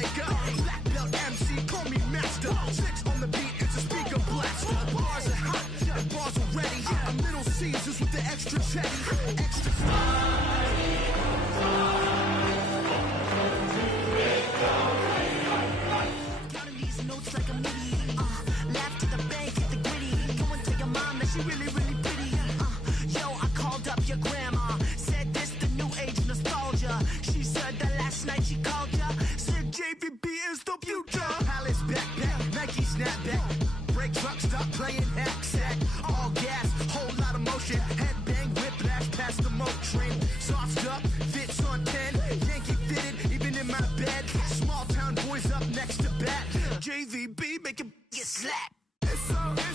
Laker. Black belt MC, call me master. 6 on the beat, it's a speaker blaster. Bars are hot, and bars are ready. A middle Caesars with the extra chetty. Extra counting these notes like a MIDI. Laugh to the bank, hit the gritty. Go and tell your mom that she really, really pretty. Yo, I called up your grandma. Said this the new age nostalgia. She said that last night she called ya. Said JVB is the future. Palace backpack, Nike snapback. Break truck, stop playing hack sack. All gas, whole lot of motion. Headbang, whiplash past the moat train. Sauced up, fits on 10. Yankee fitted, even in my bed. Small town boys up next to bat. JVB make it get slapped. It's so rugged.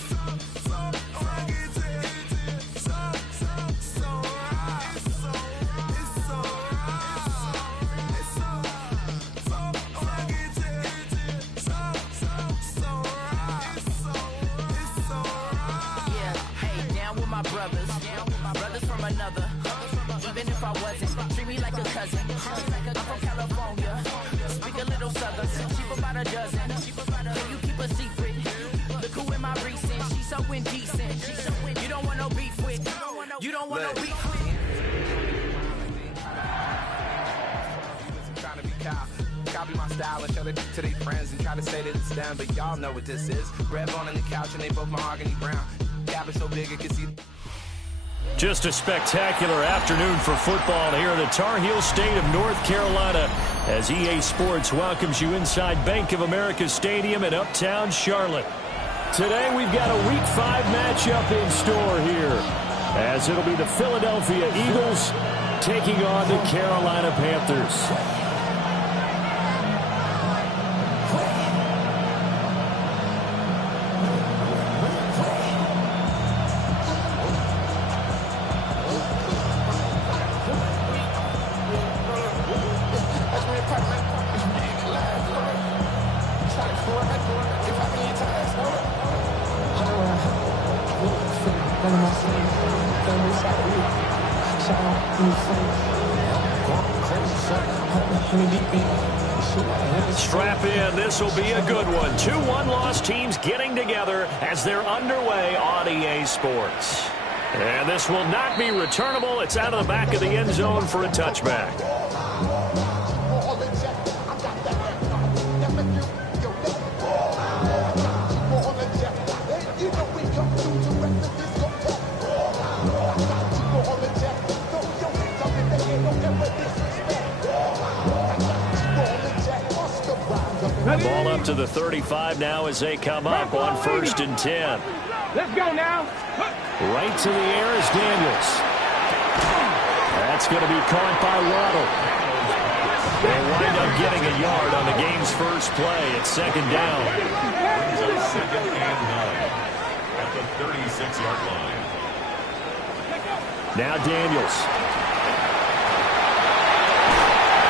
Brothers from another. Even if I wasn't, treat me like a cousin. I'm from California. Speak a little southern. Cheap about a dozen. Can you keep a secret? Look who in my recent. She's so indecent. You don't want no beef with. You don't want no beef with. Trying to be copy my style and show it to their friends and try to say that it's them, but y'all know what this is. Red bone on the couch and they both mahogany brown. Gap is so big it can see. Just a spectacular afternoon for football here in the Tar Heel state of North Carolina as EA Sports welcomes you inside Bank of America Stadium in uptown Charlotte. Today we've got a Week 5 matchup in store here as it'll be the Philadelphia Eagles taking on the Carolina Panthers. Strap in, this will be a good one. 2 one-loss teams getting together as they're underway on EA Sports. And this will not be returnable. It's out of the back of the end zone for a touchback. Ball up to the 35 now as they come up on 1st and 10. Let's go now. Right to the air is Daniels. That's going to be caught by Waddle. They'll wind up getting a yard on the game's first play. It's 2nd down. Brings up 2nd and 9 at the 36-yard line. Now Daniels.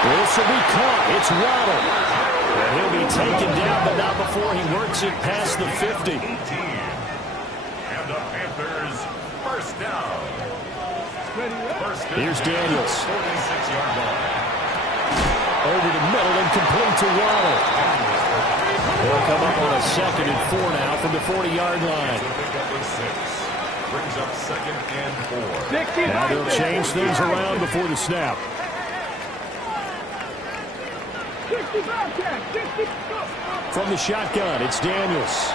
This will be caught. It's Waddle. And he'll be taken down, but not before he works it past the 50. 18. And the Panthers first down. Here's Daniels. 46-yard line. Over the middle and complete to Waddle. They'll come up on a 2nd and 4 now from the 40-yard line. Brings up 2nd and 4. Now they'll change things around before the snap. From the shotgun, it's Daniels.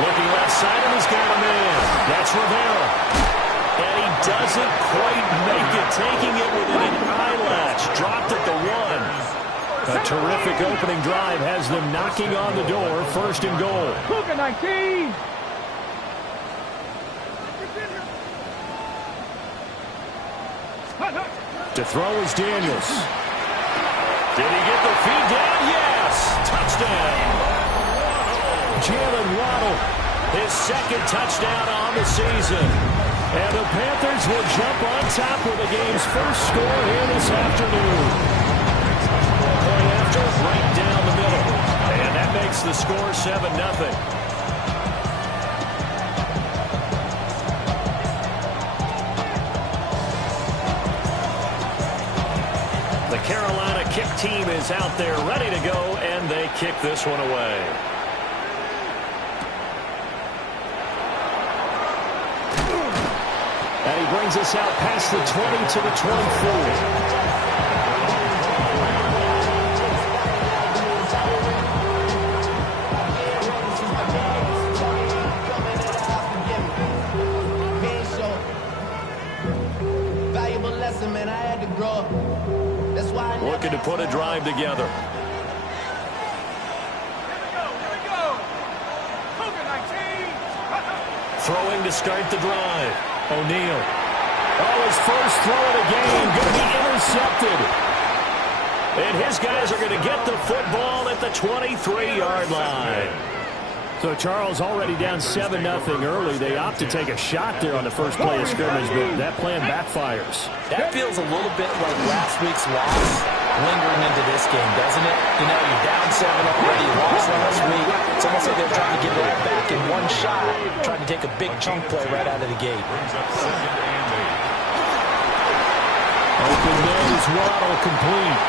Looking left side, and he's got a man. That's Rivera. And he doesn't quite make it, taking it within an eyelash. Dropped at the 1. A terrific opening drive has them knocking on the door. 1st and goal. Cougar 19. To throw is Daniels. Did he get the feed down? Yes! Touchdown! Jalen Waddle, his 2nd touchdown on the season. And the Panthers will jump on top with the game's first score here this afternoon. Point after, right down the middle. And that makes the score 7-0. Carolina kick team is out there ready to go, and they kick this one away. And he brings us out past the 20 to the 24. Looking to put a drive together. Throwing to start the drive. O'Neal. Oh, his first throw of the game going to be intercepted. And his guys are going to get the football at the 23-yard line. So Charles already down 7-0 early. They opt to take a shot there on the first play of scrimmage, but that plan backfires. That feels a little bit like last week's loss lingering into this game, doesn't it? You know, you're down 7 already, you lost last week. It's almost like they're trying to get it back in one shot, trying to take a big chunk play right out of the gate. Open nose, Waddle complete.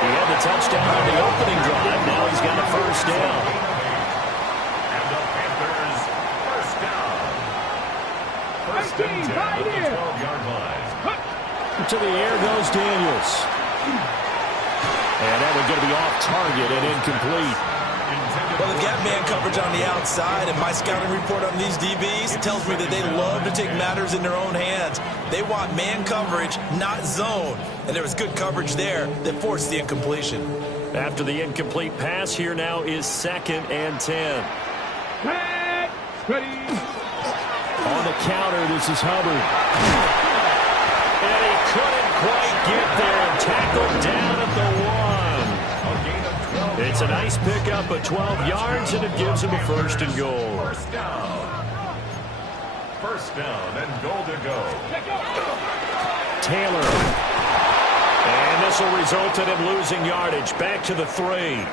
He had the touchdown on the opening drive. Now he's got a first down. And the Panthers first down. First and 10 at the 12-yard line. To the air goes Daniels. And that one going to be off target and incomplete. Well, they've got man coverage on the outside, and my scouting report on these DBs tells me that they love to take matters in their own hands. They want man coverage, not zone. And there was good coverage there that forced the incompletion. After the incomplete pass, here now is 2nd and 10. Ready. On the counter, this is Hubbard. And he couldn't quite get there and tackled down at the 1. It's a nice pickup of 12 yards, and it gives him a first and goal. First down. First down and goal to go. Taylor. And this will result in him losing yardage. Back to the 3.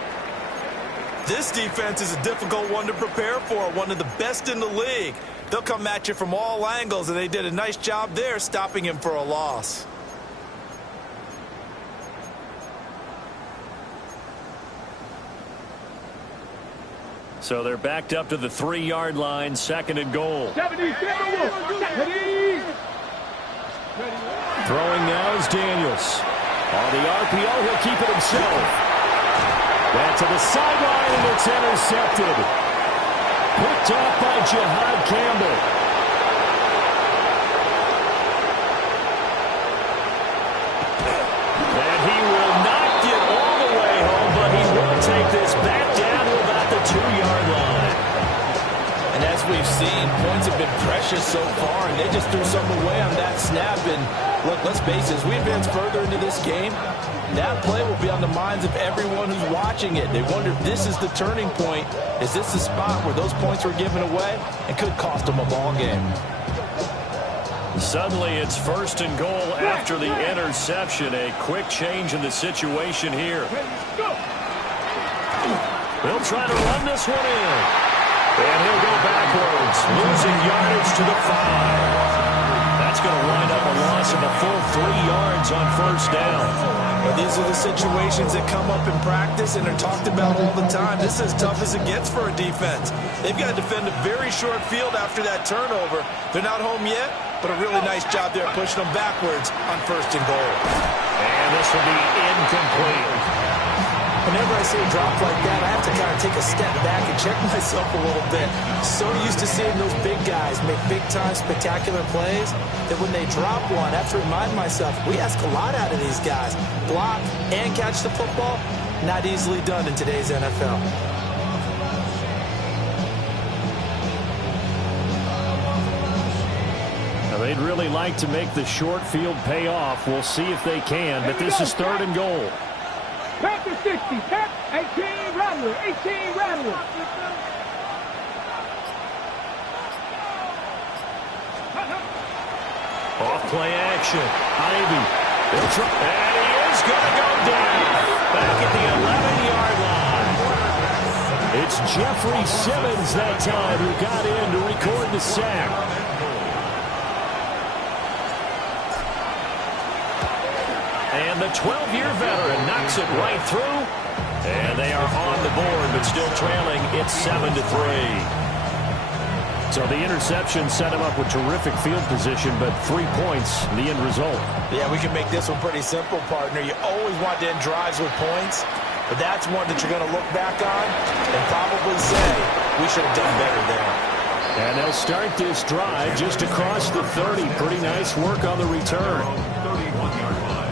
This defense is a difficult one to prepare for, one of the best in the league. They'll come at you from all angles, and they did a nice job there stopping him for a loss. So they're backed up to the 3-yard line, 2nd and goal. 70. Throwing now is Daniels. On the RPO, he'll keep it himself. Back to the sideline, and it's intercepted. Picked off by Jihad Campbell. And he will not get all the way home, but he will take this back down to about the 2-yard line. And as we've seen, points have been precious so far, and they just threw something away on that snap. And look, let's face it, as we advance further into this game, that play will be on the minds of everyone who's watching it. They wonder if this is the turning point. Is this the spot where those points were given away and could cost them a ball game? Suddenly it's 1st and goal after the interception. A quick change in the situation here. They'll try to run this one in. And he'll go backwards, losing yardage to the 5. That's going to wind up a loss of a full 3 yards on first down. Well, these are the situations that come up in practice and are talked about all the time. This is as tough as it gets for a defense. They've got to defend a very short field after that turnover. They're not home yet, but a really nice job there pushing them backwards on 1st and goal. And this will be incomplete. Whenever I see a drop like that, I have to kind of take a step back and check myself a little bit. So used to seeing those big guys make big-time spectacular plays that when they drop one, I have to remind myself, we ask a lot out of these guys. Block and catch the football, not easily done in today's NFL. Now, they'd really like to make the short field pay off. We'll see if they can, but this is 3rd and goal. Panther 60, 18 Rattler, 18 Rattler. Off play action. Ivy. He'll try. And he is going to go down. Back at the 11-yard line. It's Jeffrey Simmons that time who got in to record the sack. And And the 12-year veteran knocks it right through. And they are on the board, but still trailing. It's 7-3. So the interception set him up with terrific field position, but 3 points, the end result. Yeah, we can make this one pretty simple, partner. You always want to end drives with points, but that's one that you're going to look back on and probably say, we should have done better there. And they'll start this drive just across the 30. Pretty nice work on the return. 31-yard line.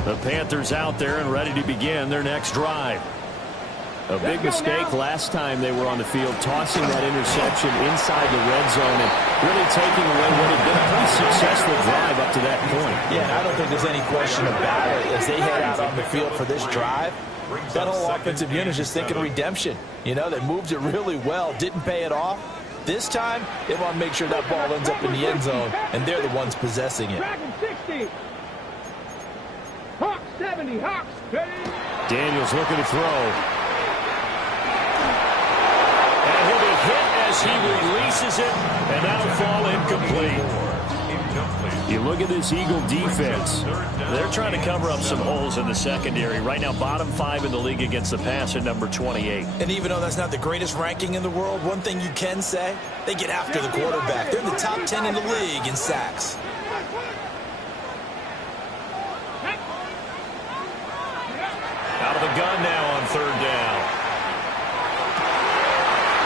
The Panthers out there and ready to begin their next drive. A big mistake last time they were on the field, tossing that interception inside the red zone and really taking away what had been a pretty successful drive up to that point. Yeah, and I don't think there's any question about it. As they head out on the field for this drive, that whole offensive unit is just thinking redemption. You know, they moved it really well, didn't pay it off. This time, they want to make sure that ball ends up in the end zone, and they're the ones possessing it. 60. Hawks 70. Hawks ready. Daniels looking to throw. And he'll be hit as he releases it, and that'll fall incomplete. You look at this Eagle defense. They're trying to cover up some holes in the secondary. Right now, bottom 5 in the league against the pass at number 28. And even though that's not the greatest ranking in the world, one thing you can say, they get after the quarterback. They're in the top 10 in the league in sacks. Out of the gun now on third down.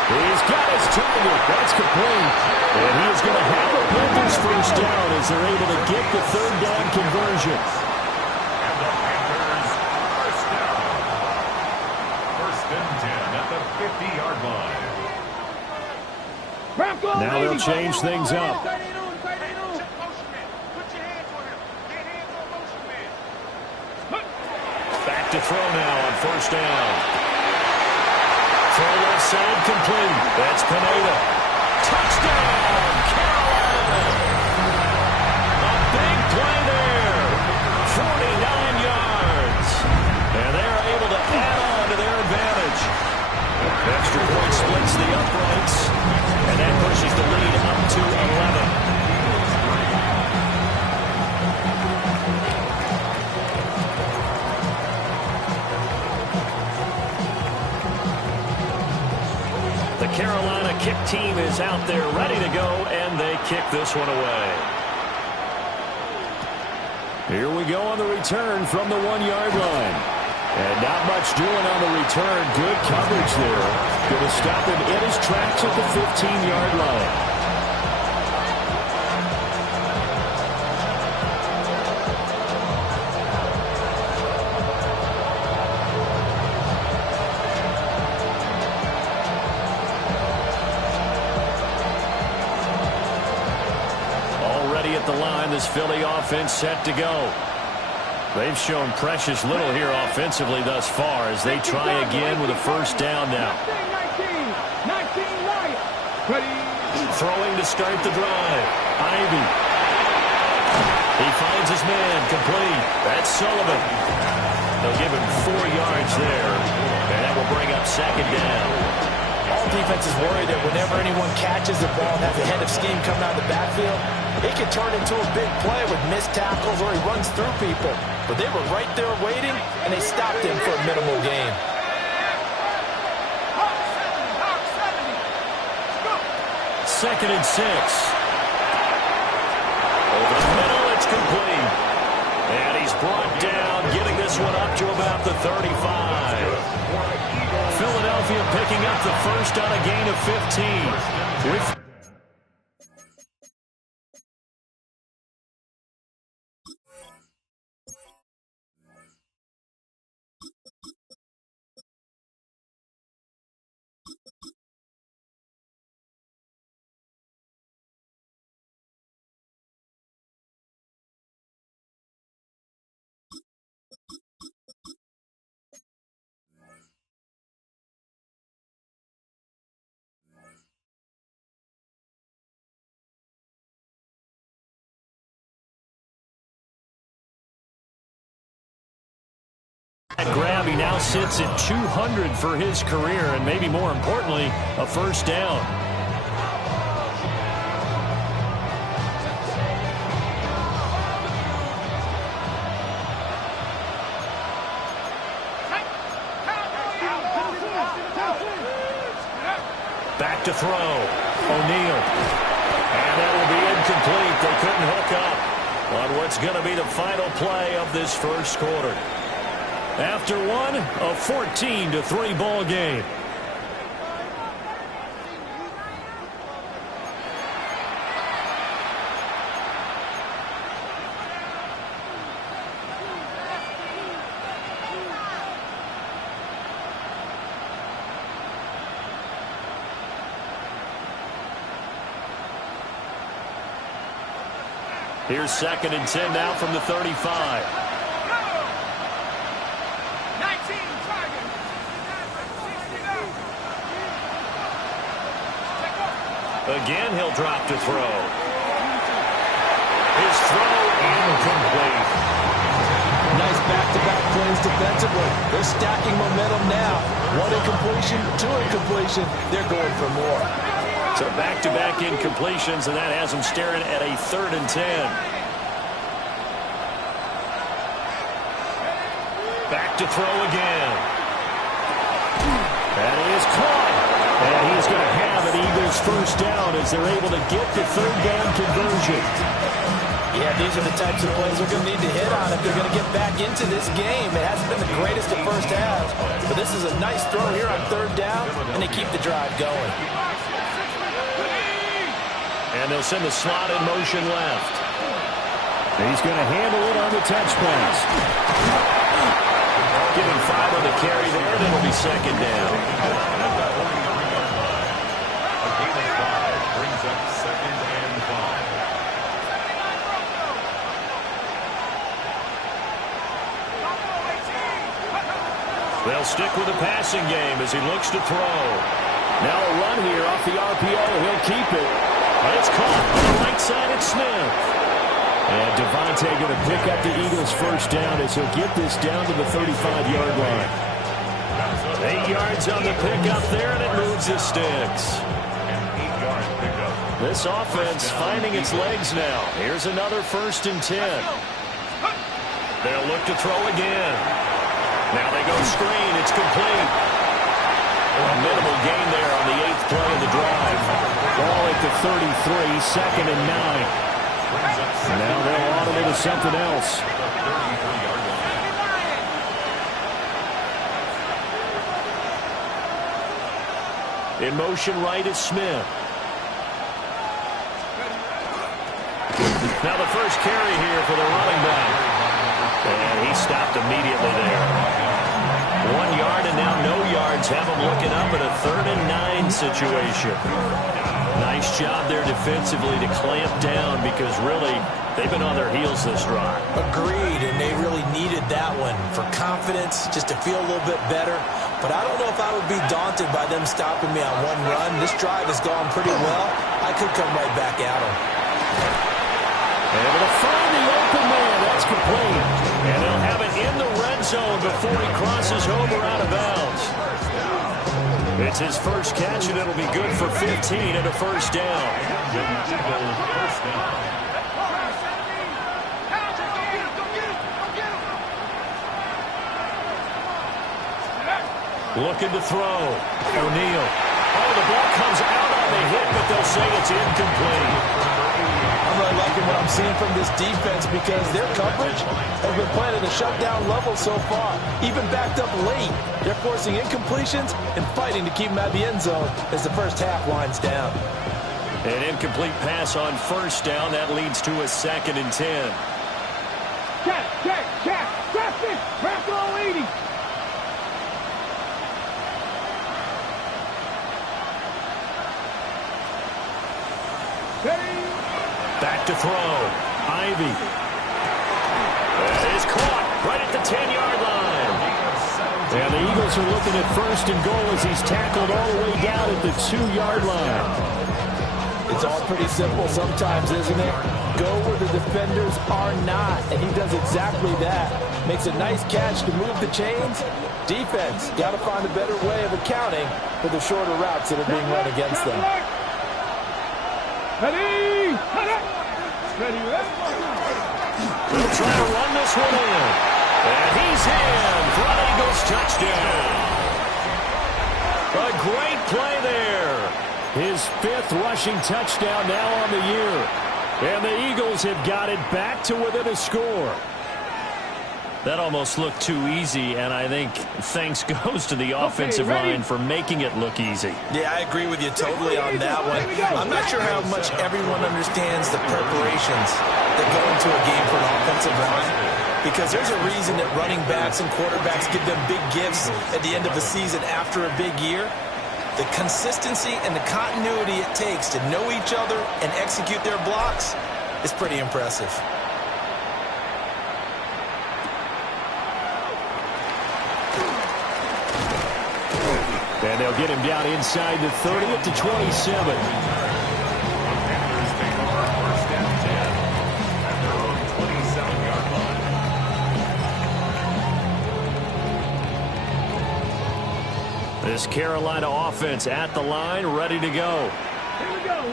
He's got his target. That's complete. And he is going to have the Panthers first down as they're able to get the third down conversion. And the Panthers first down. First and 10 at the 50-yard line. Now they'll change things up. Back to throw now on first down. Throw left side complete. That's Pineda. Touchdown, Carolina! A big play there. 49 yards. And they're able to add on to their advantage. Extra point splits the uprights. And that pushes the lead up to 11. Carolina kick team is out there ready to go, and they kick this one away. Here we go on the return from the 1-yard line. And not much doing on the return. Good coverage there. Going to stop him in his tracks at the 15-yard line. At the line, this Philly offense set to go. They've shown precious little here offensively thus far as they try again with a first down now. 19, throwing to start the drive. Ivy. He finds his man complete. That's Sullivan. They'll give him 4 yards there, and that will bring up second down. All defenses worry that whenever anyone catches the ball and has a head of steam coming out of the backfield, it can turn into a big play with missed tackles or he runs through people. But they were right there waiting, and they stopped him for a minimal gain. Second and 6. Over the middle, it's complete. And he's brought down, getting this one up to about the 35. Philadelphia picking up the first on a gain of 15. Grab, he now sits at 200 for his career, and maybe more importantly, a first down. to throw. O'Neal. And that will be incomplete. They couldn't hook up on what's going to be the final play of this first quarter. After one, a 14-3 ball game. Here's 2nd and 10 now from the 35. 19 target. Again, he'll drop to throw. His throw incomplete. Nice back-to-back plays defensively. They're stacking momentum now. 1 incompletion, 2 incompletion. They're going for more. So back-to-back incompletions, and that has them staring at a 3rd and 10. Back to throw again. That is caught. And he's going to have an Eagles first down as they're able to get the 3rd down conversion. Yeah, these are the types of plays they're going to need to hit on if they're going to get back into this game. It hasn't been the greatest of first halves, but this is a nice throw here on 3rd down, and they keep the drive going. And they'll send the slot in motion left. He's going to handle it on the touch pass. Giving 5 on the carry there, and it'll be 2nd down. A gain of 5 brings up 2nd and 5. They'll stick with the passing game as he looks to throw. Now a run here off the RPO. He'll keep it. But it's caught on the right side at Smith. And Devontae going to pick up the Eagles first down as he'll get this down to the 35-yard line. 8 yards on the pickup there, and it moves the sticks. An 8-yard pickup. This offense finding its legs now. Here's another 1st and 10. They'll look to throw again. Now they go screen. It's complete. A minimal gain there on the 8th play of the drive. Ball at the 33, 2nd and 9. Now they'll automate to something else. In motion right is Smith. Now the first carry here for the running back. And he stopped immediately there. 1 yard and now no yards have him looking up at a 3rd and 9 situation. Nice job there defensively to clamp down because really they've been on their heels this drive. Agreed, and they really needed that one for confidence, just to feel a little bit better. But I don't know if I would be daunted by them stopping me on one run. This drive has gone pretty well. I could come right back at them. Able to find the open man. That's complete. And they'll have it in the red zone before he crosses over out of bounds. It's his first catch, and it'll be good for 15 and a first down. Looking to throw. O'Neal. Oh, the ball comes out on the hit, but they'll say it's incomplete. I'm really liking what I'm seeing from this defense because their coverage has been playing at a shutdown level so far. Even backed up late, they're forcing incompletions and fighting to keep them out of the end zone as the first half winds down. An incomplete pass on first down. That leads to a 2nd and 10. Check. Press it. Press all 80. Back to throw. Ivy. That is caught right at the 10-yard line. And the Eagles are looking at 1st and goal as he's tackled all the way down at the 2-yard line. It's all pretty simple sometimes, isn't it? Go where the defenders are not, and he does exactly that. Makes a nice catch to move the chains. Defense got to find a better way of accounting for the shorter routes that are being run against them. Ready. We'll try to run this one in. And he's in for an Eagles touchdown. A great play there. His 5th rushing touchdown now on the year. And the Eagles have got it back to within a score. That almost looked too easy, and I think thanks goes to the offensive line for making it look easy. Yeah, I agree with you totally on that one. I'm not sure how much everyone understands the preparations that go into a game for an offensive line, because there's a reason that running backs and quarterbacks give them big gifts at the end of the season after a big year. The consistency and the continuity it takes to know each other and execute their blocks is pretty impressive. And they'll get him down inside the 30 to 27. Panthers take over 1st and 10 at their own 27-yard line. This Carolina offense at the line, ready to go.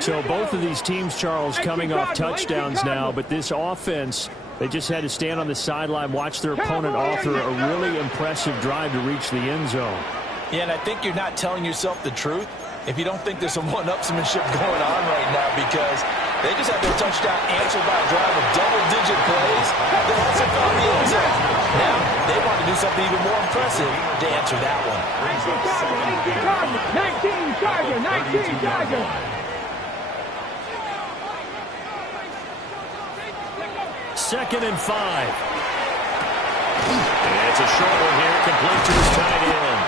So both of these teams, Charles, coming off touchdowns now, but this offense, they just had to stand on the sideline, watch their opponent author a really impressive drive to reach the end zone. Yeah, and I think you're not telling yourself the truth if you don't think there's some one-upsmanship going on right now, because they just had their touchdown answered by a drive of double-digit plays. They also found the end zone. Now they want to do something even more impressive to answer that one. 19 Charger. 2nd and 5. And it's a short one here, complete to his tight end.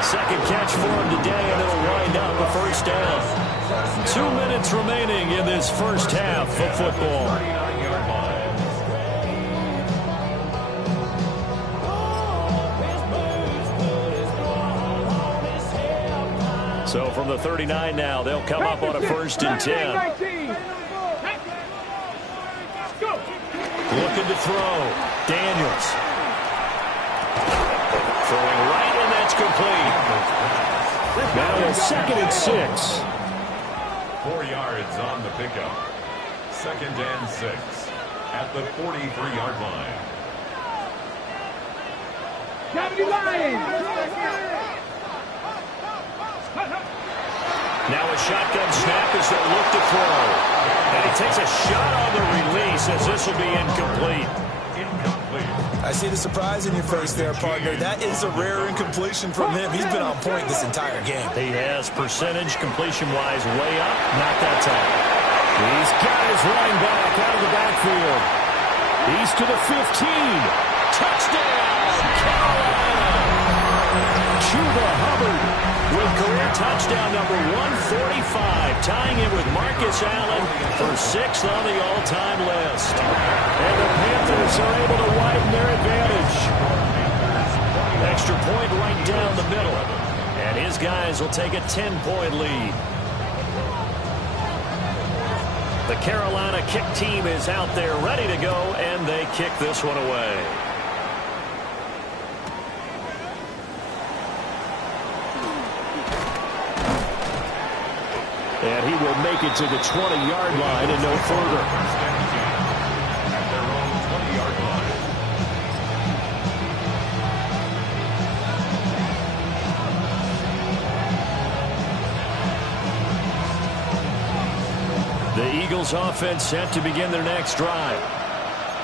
Second catch for him today, and it'll wind up a 1st down. 2 minutes remaining in this first half of football. So from the 39 now, they'll come up on a 1st and 10. Looking to throw. Daniels. Throwing right, and that's complete. Now a 2nd and 6. 4 yards on the pickup. 2nd and 6 at the 43-yard line. Now a shotgun snap as they look to throw. And he takes a shot on the release as this will be incomplete. I see the surprise in your face there, partner. That is a rare incompletion from him. He's been on point this entire game. He has percentage completion-wise way up. Not that time. He's got his running back out of the backfield. He's to the 15. Touchdown, Carolina! Chuba Hubbard with career touchdown number 145, tying it with Marcus Allen for 6th on the all-time list. And the Panthers are able to widen their advantage. Extra point right down the middle. And his guys will take a 10-point lead. The Carolina kick team is out there ready to go, and they kick this one away. And he will make it to the 20-yard line and no further. At their own 20-yard line. The Eagles offense set to begin their next drive.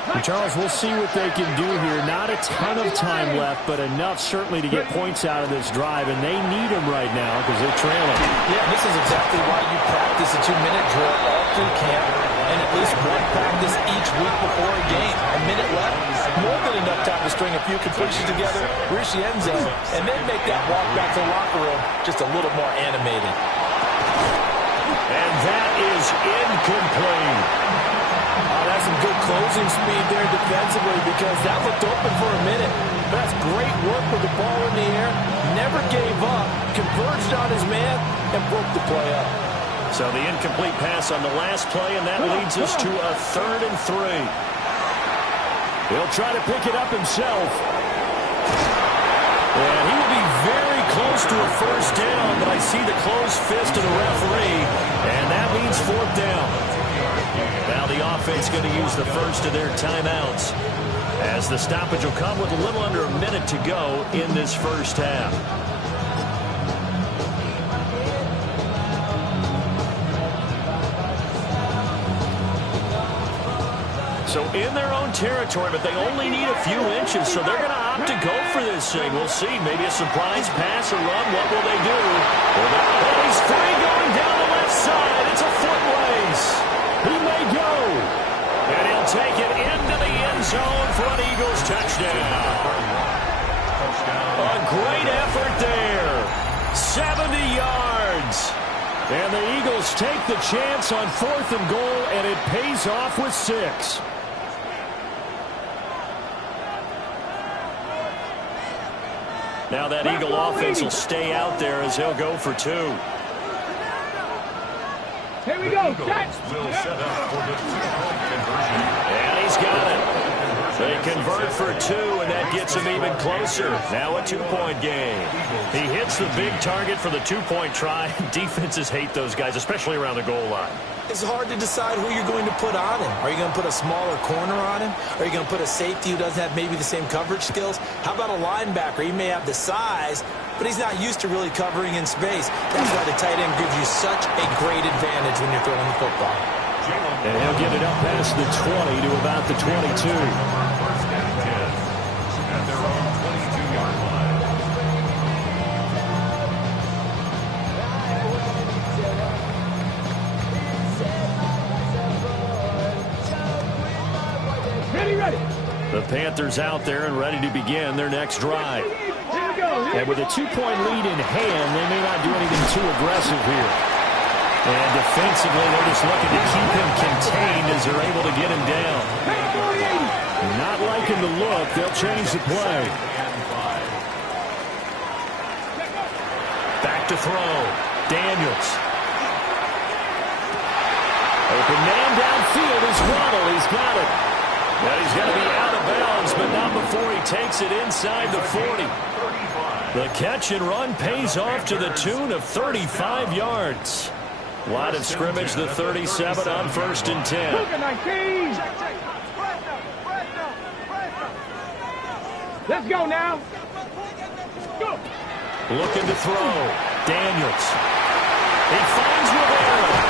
And Charles, we'll see what they can do here. Not a ton of time left, but enough certainly to get points out of this drive, and they need them right now because they're trailing. Yeah, this is exactly why you practice a 2-minute drill all through camp and at least one practice each week before a game. A minute left, more than enough time to string a few completions together, reach the end zone, and then make that walk back to the locker room just a little more animated. And that is incomplete. That's some good closing speed there defensively, because that looked open for a minute. But that's great work with the ball in the air. Never gave up, converged on his man, and broke the play up. So the incomplete pass on the last play, and that leads us to a 3rd and 3. He'll try to pick it up himself. And he will be very close to a 1st down, but I see the closed fist of the referee, and that means 4th down. Now the offense going to use the first of their timeouts, as the stoppage will come with a little under a minute to go in this first half. So in their own territory, but they only need a few inches, so they're going to opt to go for this thing. We'll see. Maybe a surprise pass or run. What will they do? Well, he's free going down the left side. It's a foot race. He may go. And he'll take it into the end zone for an Eagles touchdown. A great effort there. 70 yards. And the Eagles take the chance on 4th and goal, and it pays off with 6. Now that Eagle offense will stay out there as he'll go for 2. Here we go. Will set up for the 2-point conversion. And he's got it. They convert for 2, and that gets him even closer. Now a 2-point game. He hits the big target for the 2-point try. Defenses hate those guys, especially around the goal line. It's hard to decide who you're going to put on him. Are you going to put a smaller corner on him? Are you going to put a safety who doesn't have maybe the same coverage skills? How about a linebacker? He may have the size, but he's not used to really covering in space. That's why the tight end gives you such a great advantage when you're throwing the football. And he'll get it up past the 20 to about the 22. First and 10 at their own 22-yard line. Ready. The Panthers out there and ready to begin their next drive. Here we go. And with a 2-point lead in hand, they may not do anything too aggressive here. And defensively, they're just looking to keep him contained as they're able to get him down. Not liking the look. They'll change the play. Back to throw. Daniels. Open man downfield is Waddle. He's got it. Now he's going to be out of bounds, but not before he takes it inside the 40. The catch and run pays off to the tune of 35 yards. Line of scrimmage, the 37 on 1st and 10. Let's go now. Go. Looking to throw. Daniels. He finds Rivera.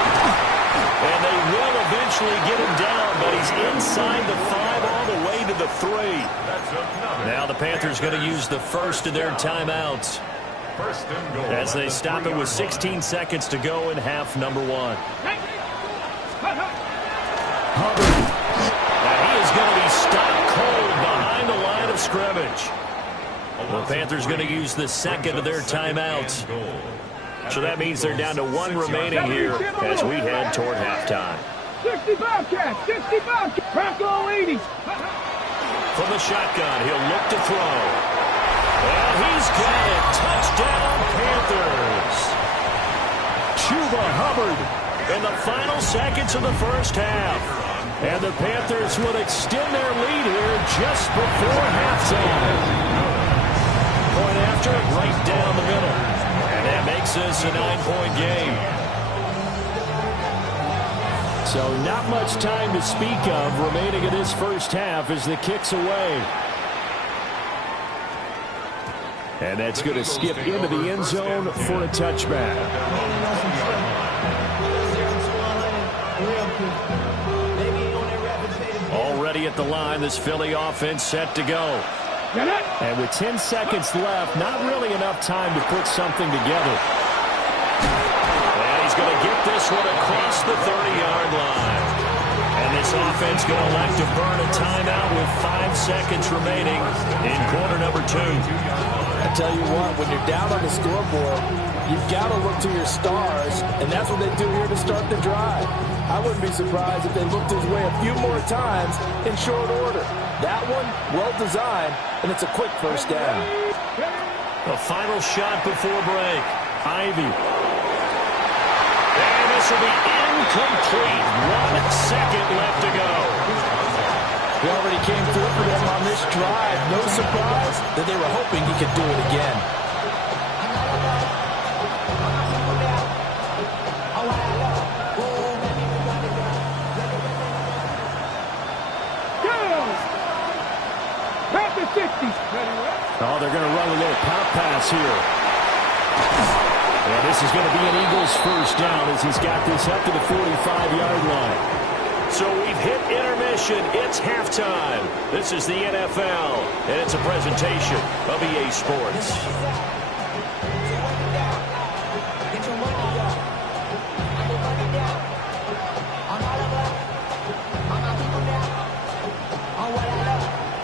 And they will eventually get him down, but he's inside the 5 all the way to the 3. Now the Panthers going to use the first of their timeouts as they stop it with 16 seconds to go in half number 1. Hubbard. And he is going to be stopped cold behind the line of scrimmage. The Panthers going to use the second of their timeouts. So that means they're down to 1 remaining here as we head toward halftime. 60 Bobcats, 60 Bobcats. Bronco 80. From the shotgun, he'll look to throw. And he's got it. Touchdown, Panthers. Chuba Hubbard in the final seconds of the first half. And the Panthers will extend their lead here just before halftime. Point after, right down the middle. And that makes this a 9-point game. So not much time to speak of remaining in this first half as the kick's away. And that's going to skip into the end zone for a touchback. Already at the line, this Philly offense set to go. And with 10 seconds left, not really enough time to put something together. And he's going to get this one across the 30-yard line. And this offense going to elect to burn a timeout with 5 seconds remaining in quarter number 2. I tell you what, when you're down on the scoreboard, you've got to look to your stars, and that's what they do here to start the drive. I wouldn't be surprised if they looked his way a few more times in short order. That one, well designed, and it's a quick first down. The final shot before break. Ivy. And this will be incomplete. 1 second left to go. He already came through for them on this drive. No surprise that they were hoping he could do it again. Oh, they're going to run a little pop pass here. And this is going to be an Eagles first down as he's got this up to the 45-yard line. So we've hit intermission. It's halftime. This is the NFL, and it's a presentation of EA Sports.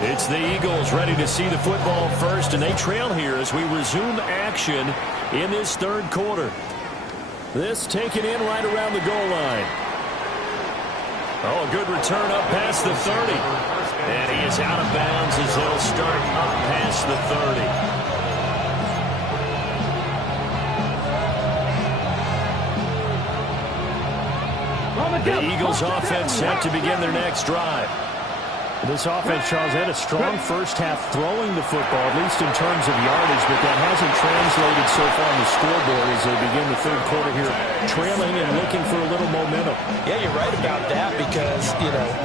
It's the Eagles ready to see the football first, and they trail here as we resume action in this third quarter. This taken in right around the goal line. Oh, a good return up past the 30. And he is out of bounds as they'll start up past the 30. The Eagles offense set to begin their next drive. This offense, Charles, had a strong first half throwing the football, at least in terms of yardage, but that hasn't translated so far on the scoreboard as they begin the third quarter here, trailing and looking for a little momentum. Yeah, you're right about that because,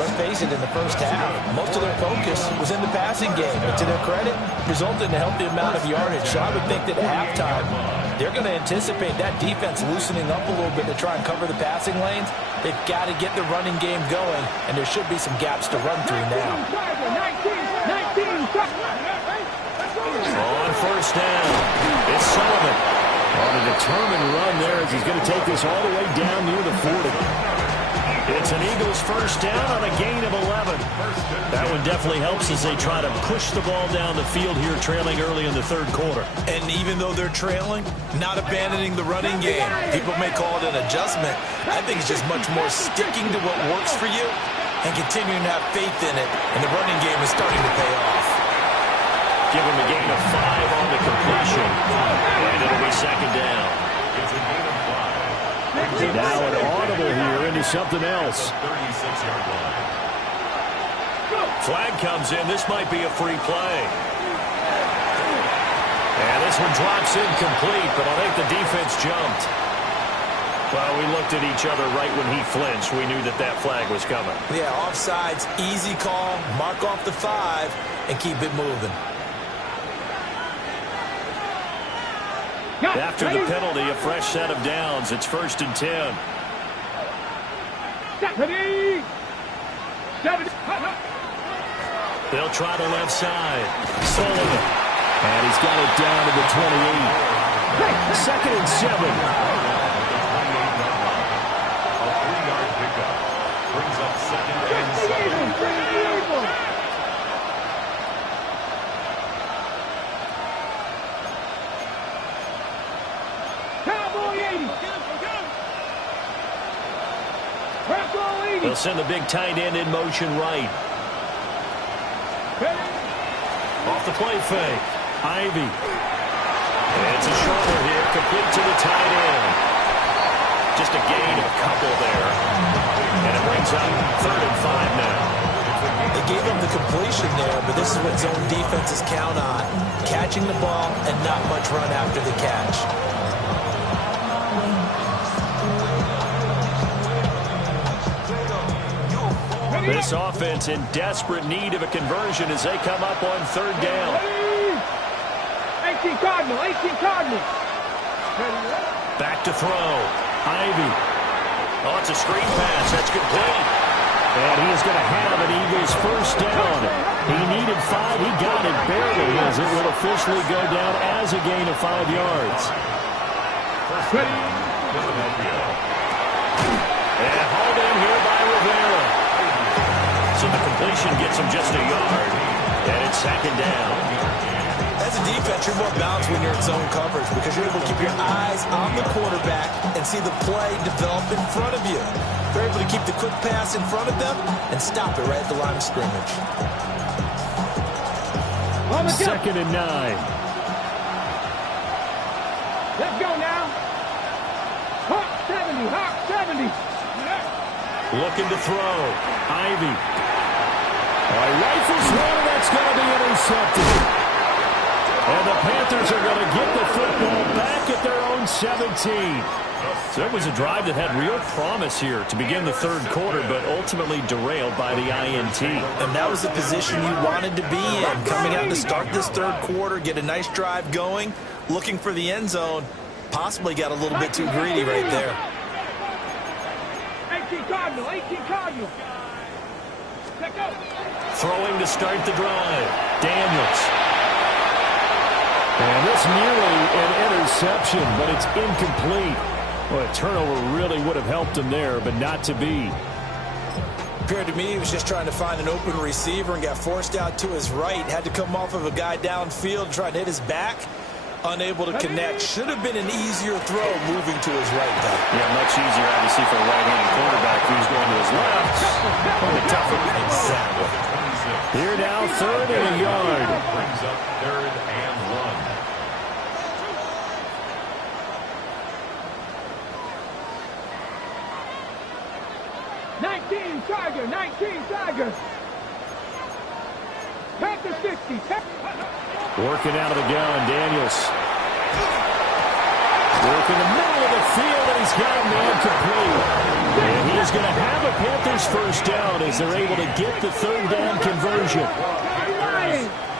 let's face it, in the first half, most of their focus was in the passing game. But to their credit, resulted in a healthy amount of yardage. So I would think that at halftime, they're going to anticipate that defense loosening up a little bit to try and cover the passing lanes. They've got to get the running game going, and there should be some gaps to run through now. On first down, it's Sullivan. On a determined run there as he's going to take this all the way down near the 40. It's an Eagles first down on a gain of 11. That one definitely helps as they try to push the ball down the field here, trailing early in the third quarter. And even though they're trailing, not abandoning the running game. People may call it an adjustment. I think it's just much more sticking to what works for you and continuing to have faith in it. And the running game is starting to pay off. Give him a gain of 5 on the completion. And it'll be second down. It's a gain of 5. Now an audible here into something else. 36-yard line. Flag comes in. This might be a free play. And this one drops incomplete, but I think the defense jumped. Well, we looked at each other right when he flinched. We knew that that flag was coming. Yeah, offsides, easy call, mark off the 5, and keep it moving. After the penalty, a fresh set of downs. It's 1st and 10. They'll try the left side. Sullivan. And he's got it down to the 28. 2nd and 7. A 3-yard pickup. Brings up 2nd and 7. They'll send the big tight end in motion right. Off the play fake. Ivy. And it's a shoulder here, complete to the tight end. Just a gain of a couple there. And it brings up 3rd and 5 now. They gave him the completion there, but this is what zone defenses count on. Catching the ball and not much run after the catch. This offense in desperate need of a conversion as they come up on 3rd down. 18 Cardinal. Back to throw. Ivy. Oh, it's a screen pass. That's complete. And he is going to have an Eagles first down. He needed 5. He got it barely as it will officially go down as a gain of 5 yards. And hauled in here by Rivera. So the completion gets him just a yard. And it's 2nd down. As a defense, you're more balanced when you're in zone coverage because you're able to keep your eyes on the quarterback and see the play develop in front of you. They're able to keep the quick pass in front of them and stop it right at the line of scrimmage. 2nd and 9. Let's go now. Hawk 70. Looking to throw. Ivy. Rifles one, that's going to be intercepted. And the Panthers are going to get the football back at their own 17. So it was a drive that had real promise here to begin the third quarter, but ultimately derailed by the INT. And that was the position you wanted to be in. Coming out to start this third quarter, get a nice drive going, looking for the end zone. Possibly got a little bit too greedy right there. 18 Cardinal, 18 Cardinal. Check out. Throwing to start the drive. Daniels. And this nearly an interception, but it's incomplete. Well, a turnover really would have helped him there, but not to be. Appeared to me he was just trying to find an open receiver and got forced out to his right. Had to come off of a guy downfield, trying to hit his back. Unable to connect. Should have been an easier throw moving to his right, though. Yeah, much easier, obviously, for a right-handed quarterback who's going to his left. Probably tougher. Exactly. Here now, 3rd and a yard. Brings up 3rd and 1. 19 Tiger, 19 Tiger. Panther 60. Working out of the gun, Daniels. Working the middle of the field, and he's got a man complete. And he is going to have a Panthers first down as they're able to get the 3rd down conversion.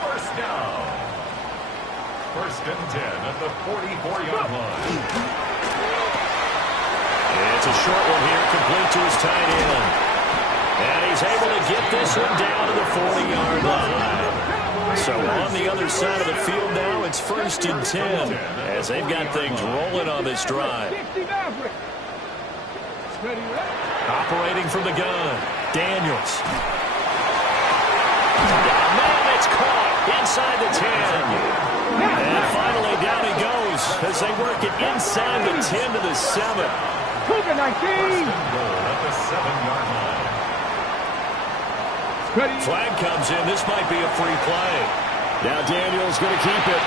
First down. 1st and 10 at the 44-yard line. It's a short one here, complete to his tight end. And he's able to get this one down to the 40-yard line. So on the other side of the field now, it's 1st and 10 as they've got things rolling on this drive. Operating from the gun, Daniels. Man, it's caught inside the 10. And finally down he goes as they work it inside the 10 to the 7. Cougar 19. At the 7-yard line. Flag comes in. This might be a free play. Now Daniels going to keep it.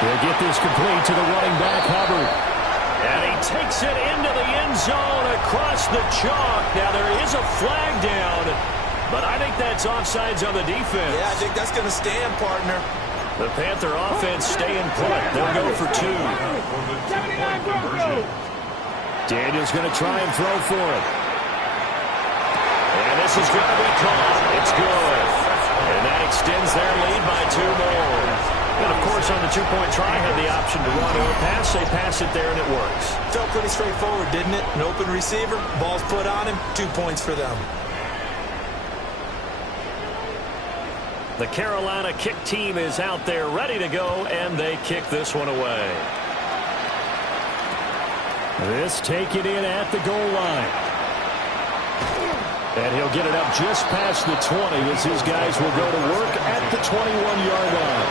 He'll get this complete to the running back, Hubbard. And he takes it into the end zone across the chalk. Now there is a flag down, but I think that's offsides on the defense. Yeah, I think that's going to stand, partner. The Panther offense staying put. They'll go for 2. 79 Broncos. Daniels going to try and throw for it. And this is going to be caught. It's good. And that extends their lead by 2 more. And, of course, on the 2-point try, had the option to run or pass. They pass it there, and it works. Felt pretty straightforward, didn't it? An open receiver, ball's put on him, 2 points for them. The Carolina kick team is out there ready to go, and they kick this one away. This taken in at the goal line. And he'll get it up just past the 20 as his guys will go to work at the 21-yard line.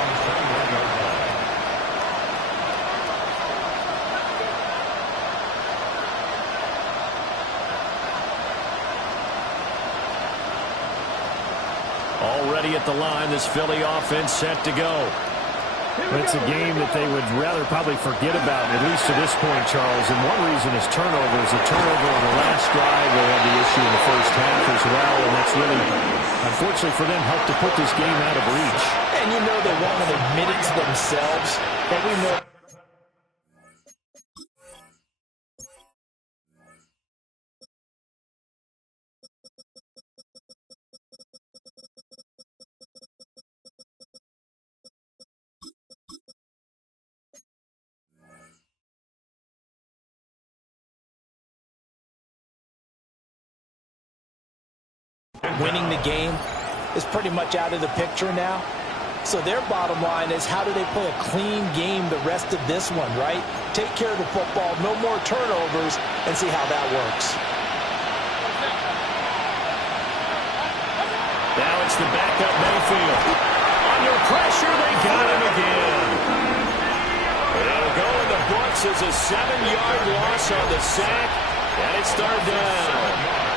Already at the line, this Philly offense set to go. It's a game that they would rather probably forget about, at least to this point, Charles. And one reason is turnovers. A turnover on the last drive, they had the issue in the first half as well. And that's really, unfortunately for them, helped to put this game out of reach. And you know they won't admit it to themselves, but we know. Winning the game is pretty much out of the picture now. So their bottom line is, how do they play a clean game the rest of this one, right? Take care of the football, no more turnovers, and see how that works. Now it's the backup Mayfield. Under pressure, they got him again. It'll go in the books as a 7-yard loss on the sack, and it's 3rd down.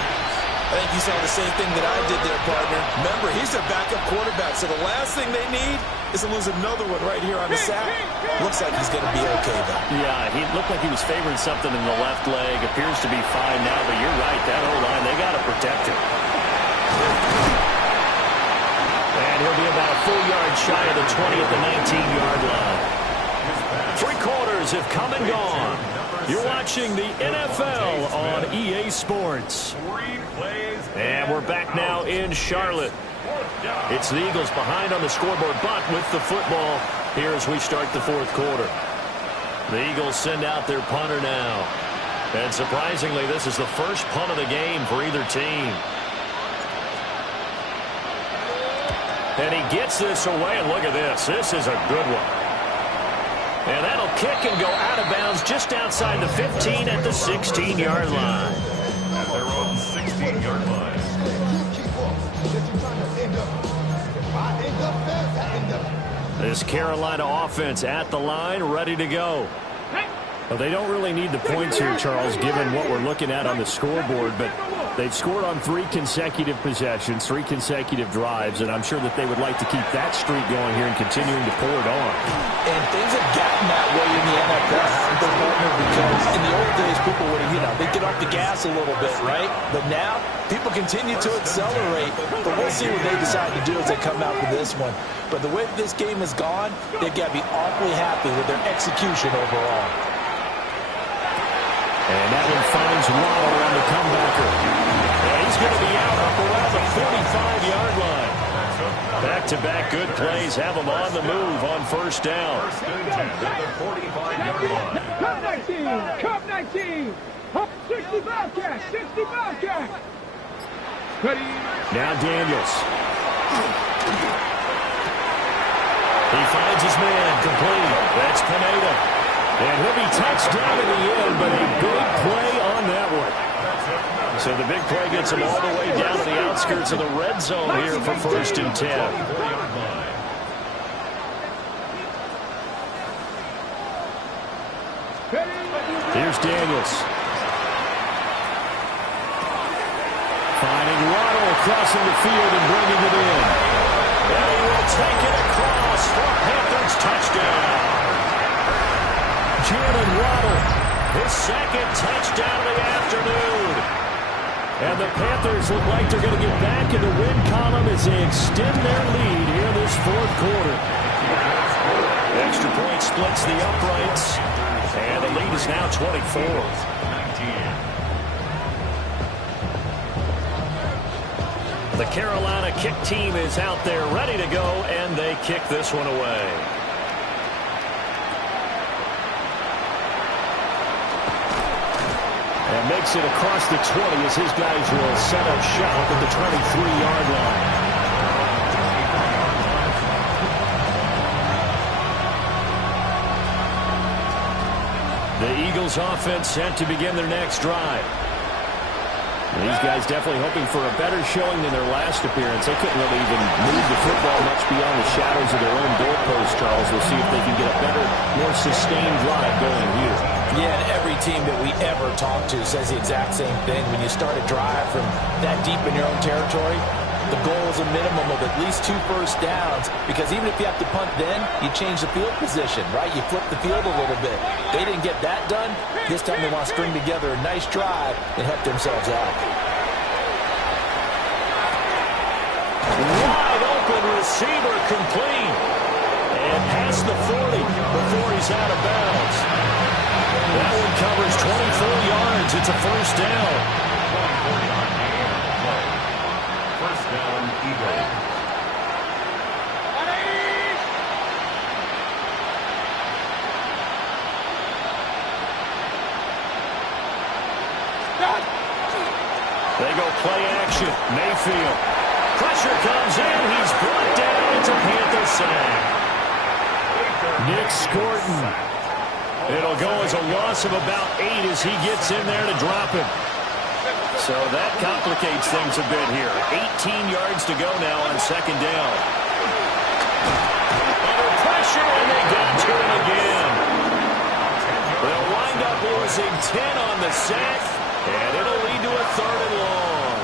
I think you saw the same thing that I did there, partner. Remember, he's their backup quarterback, so the last thing they need is to lose another one right here on the sack. Looks like he's going to be okay, though. Yeah, he looked like he was favoring something in the left leg. Appears to be fine now, but you're right. That O-line, they got to protect him. And he'll be about a full yard shy of the 20 at the 19-yard line. 3 quarters have come and gone. You're watching the NFL on EA Sports. And we're back now in Charlotte. It's the Eagles behind on the scoreboard, but with the football here as we start the 4th quarter. The Eagles send out their punter now. And surprisingly, this is the first punt of the game for either team. And he gets this away, and look at this. This is a good one. And that'll kick and go out of bounds just outside the 15 at the 16-yard line. At their own 16-yard line. This Carolina offense at the line, ready to go. Well, they don't really need the points here, Charles, given what we're looking at on the scoreboard, but they've scored on 3 consecutive possessions, 3 consecutive drives, and I'm sure that they would like to keep that streak going here and continuing to pull it on. And things have gotten that way in the NFL, because in the old days, people would, they'd get off the gas a little bit, right? But now, people continue to accelerate, but we'll see what they decide to do as they come out with this one. But the way this game has gone, they've got to be awfully happy with their execution overall. And that one finds Waddle on the comebacker. And he's going to be out up around the 45-yard line. Back-to-back good plays have them on the move on first down. First and 10 at the 45-yard line. Cup 19, Cup 19, 60 Bobcats, 60 Bobcats. Ready? Now Daniels. He finds his man, complete. That's Pineda. And he'll be touched down in the end, but a big play on that one. So the big play gets him all the way down to the outskirts of the red zone here for first and 10. Here's Daniels. Finding Waddle crossing the field and bringing it in. And he will take it across for Panthers touchdown. Jalen Waddle, his second touchdown of the afternoon. And the Panthers look like they're going to get back in the win column as they extend their lead here in this fourth quarter. Extra point splits the uprights, and the lead is now 24. The Carolina kick team is out there ready to go, and they kick this one away. And makes it across the 20 as his guys will set up shop at the 23-yard line. The Eagles offense set to begin their next drive. And these guys definitely hoping for a better showing than their last appearance. They couldn't really even move the football much beyond the shadows of their own goalpost, Charles. We'll see if they can get a better, more sustained drive going here. Yeah, and every team that we ever talk to says the exact same thing. When you start a drive from that deep in your own territory, the goal is a minimum of at least 2 first downs, because even if you have to punt then, you change the field position, right? You flip the field a little bit. They didn't get that done. This time they want to string together a nice drive and help themselves out. Wide open receiver complete. And past the 40 before he's out of bounds. That one covers 24 yards. It's a first down. First down, Eagles. They go play action. Mayfield. Pressure comes in. He's brought down. It's a Panther sack. Nick Scorton. It'll go as a loss of about 8 as he gets in there to drop him. So that complicates things a bit here. 18 yards to go now on second down. Under pressure, and they got to him again. They'll wind up losing 10 on the sack, and it'll lead to a third and long.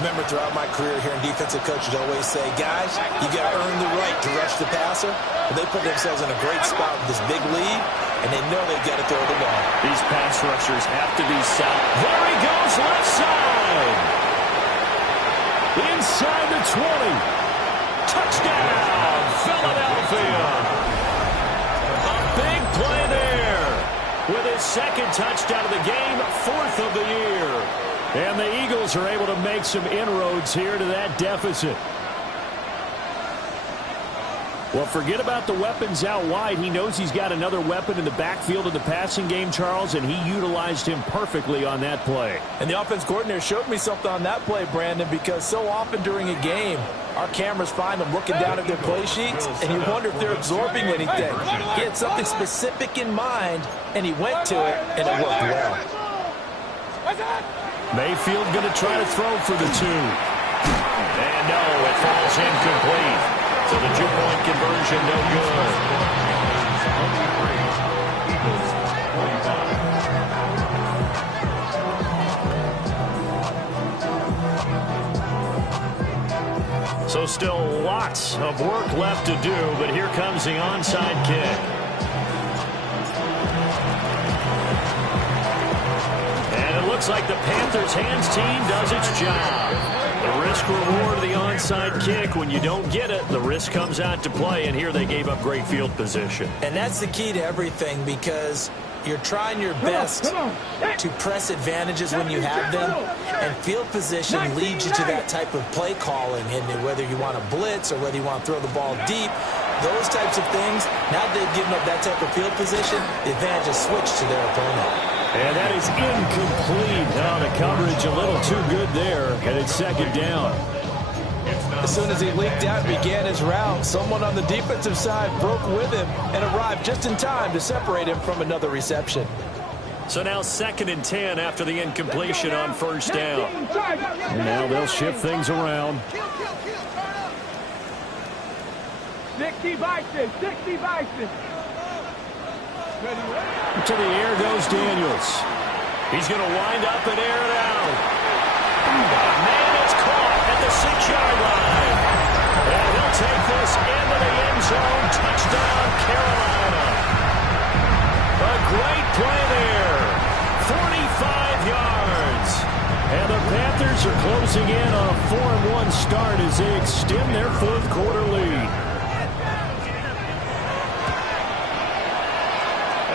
Remember, throughout my career here in defensive coaches always say, guys, you got to earn the right to rush the passer. But they put themselves in a great spot with this big lead, and they know they've got to throw the ball. These pass rushers have to be solid. There he goes, left side. Inside the 20. Touchdown, Philadelphia. A big play there. With his second touchdown of the game, 4th of the year. And the Eagles are able to make some inroads here to that deficit. Well, forget about the weapons out wide. He knows he's got another weapon in the backfield of the passing game, Charles, and he utilized him perfectly on that play. And the offense coordinator showed me something on that play, Brandon, because so often during a game, our cameras find them looking down at their play sheets, and you wonder if they're absorbing anything. He had something specific in mind, and he went to it, and it worked well. Mayfield going to try to throw for the 2. And no, it falls incomplete. So the 2-point conversion, no good. So still lots of work left to do, but here comes the onside kick. And it looks like the Panthers hands team does its job. The risk-reward of the onside kick, when you don't get it, the risk comes out to play, and here they gave up great field position. And that's the key to everything, because you're trying your best to press advantages when you have them, and field position leads you to that type of play calling, and whether you want to blitz or whether you want to throw the ball deep, those types of things, now that they've given up that type of field position, the advantage is switched to their opponent. And that is incomplete. Now the coverage a little too good there, and it's second down. As soon as he leaked out and began his route, someone on the defensive side broke with him and arrived just in time to separate him from another reception. So now 2nd and 10 after the incompletion on first down. And now they'll shift things around. 60 Bison, 60 Bison. To the air goes Daniels. He's going to wind up and air it out. Man, it's caught at the 6-yard line. And he'll take this into the end zone. Touchdown, Carolina. A great play there. 45 yards. And the Panthers are closing in on a 4-1 start as they extend their 4th quarter lead.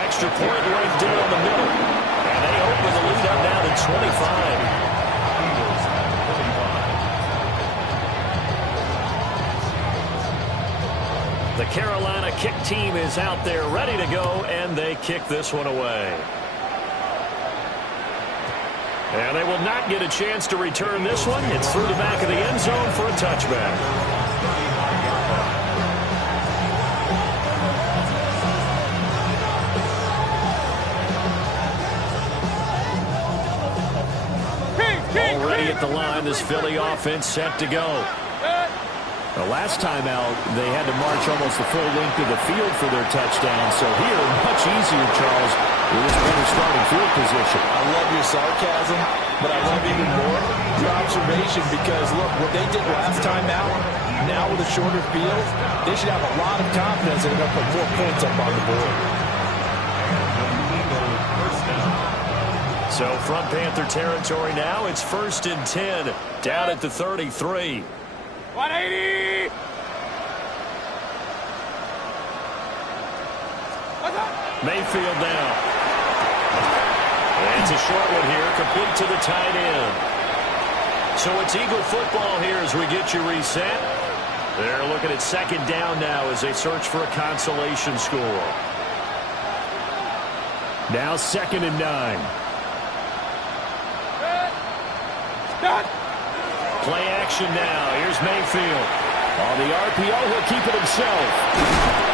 Extra point right down the middle. And they open the lead up now to 25. The Carolina kick team is out there ready to go, and they kick this one away. And they will not get a chance to return this one. It's through the back of the end zone for a touchback. Already at the line, this Philly offense set to go. The last time out, they had to march almost the full length of the field for their touchdown. So here, much easier, Charles, with this better starting field position. I love your sarcasm, but I love even more your observation, because, look, what they did last time out, now with a shorter field, they should have a lot of confidence that they're going to put more points up on the board. So from Panther territory now, it's 1st and 10, down at the 33. 180! Mayfield now. And it's a short one here, complete to the tight end. So it's Eagle football here as we get you reset. They're looking at 2nd down now as they search for a consolation score. Now 2nd and 9. Play action now. Here's Mayfield. On the RPO, he'll keep it himself.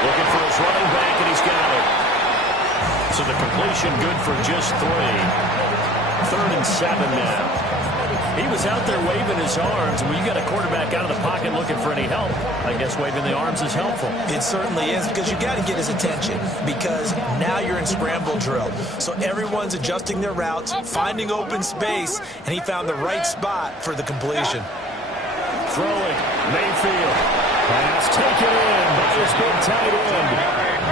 Looking for his running back, and he's got it. So the completion good for just 3. 3rd and 7 now. He was out there waving his arms. When you got a quarterback out of the pocket looking for any help, I guess waving the arms is helpful. It certainly is, because you got to get his attention, because now you're in scramble drill. So everyone's adjusting their routes, finding open space, and he found the right spot for the completion. Throwing, Mayfield. Pass taken in by his big tight end.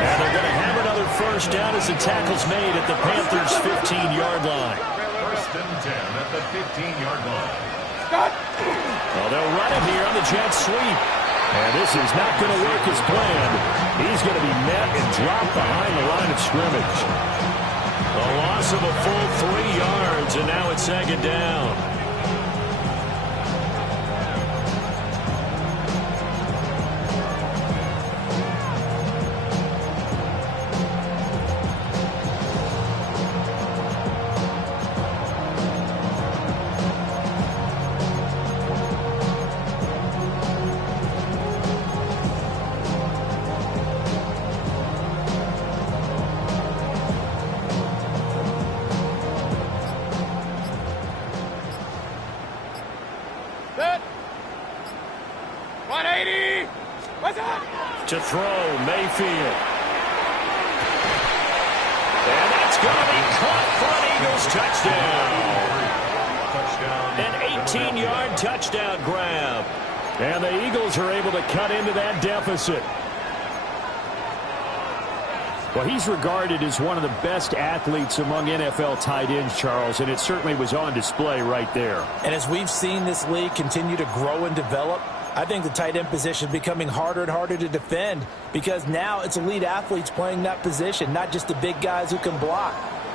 And they're going to have another first down as the tackle's made at the Panthers' 15-yard line. 1st and 10 at the 15-yard line. Well, they'll run it here on the jet sweep. And this is not going to work as planned. He's going to be met and dropped behind the line of scrimmage. A loss of a full 3 yards, and now it's 2nd down. To throw, Mayfield. And that's going to be caught for an Eagles touchdown. An 18-yard touchdown grab. And the Eagles are able to cut into that deficit. Well, he's regarded as one of the best athletes among NFL tight ends, Charles, and it certainly was on display right there. And as we've seen this league continue to grow and develop, I think the tight end position is becoming harder and harder to defend because now it's elite athletes playing that position, not just the big guys who can block.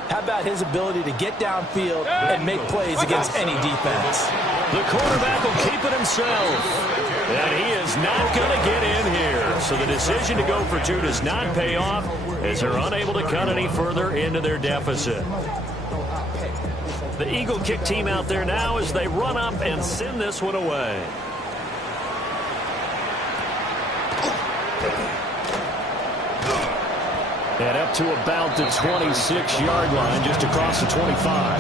How about his ability to get downfield and make plays against any defense? The quarterback will keep it himself. And he is not going to get in here. So the decision to go for two does not pay off as they're unable to cut any further into their deficit. The Eagle kick team out there now as they run up and send this one away. And up to about the 26-yard line, just across the 25.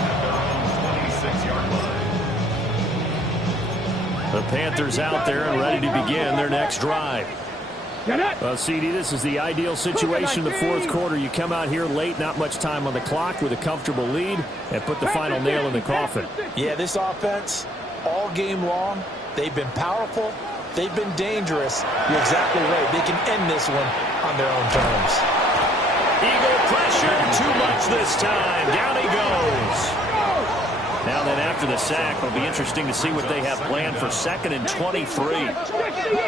26-yard line. The Panthers out there and ready to begin their next drive. Well, CD, this is the ideal situation in the fourth quarter. You come out here late, not much time on the clock with a comfortable lead, and put the final nail in the coffin. Yeah, this offense, all game long, they've been powerful, they've been dangerous. You're exactly right. They can end this one on their own terms. Eagle pressure, too much this time. Down he goes. Now then, after the sack, it'll be interesting to see what they have planned for 2nd and 23.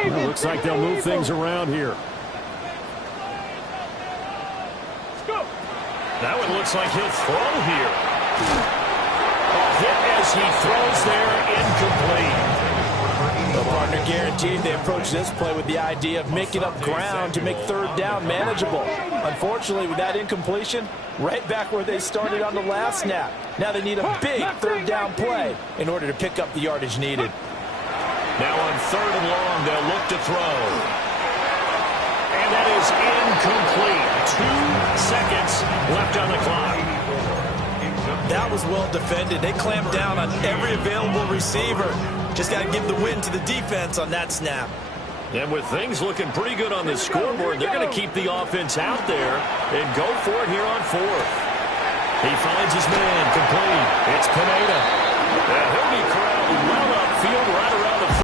Well, looks like they'll move things around here. That one looks like he'll throw here. A hit as he throws there, incomplete. The partner guaranteed they approach this play with the idea of making up ground to make third down manageable. Unfortunately, with that incompletion, right back where they started on the last snap. Now they need a big third down play in order to pick up the yardage needed. Now on 3rd and long, they'll look to throw. And that is incomplete. 2 seconds left on the clock. That was well defended. They clamped down on every available receiver. Just got to give the win to the defense on that snap. And with things looking pretty good on the scoreboard, they're going to keep the offense out there and go for it here on 4th. He finds his man, complete. It's Pineda. And he'll be corralled well upfield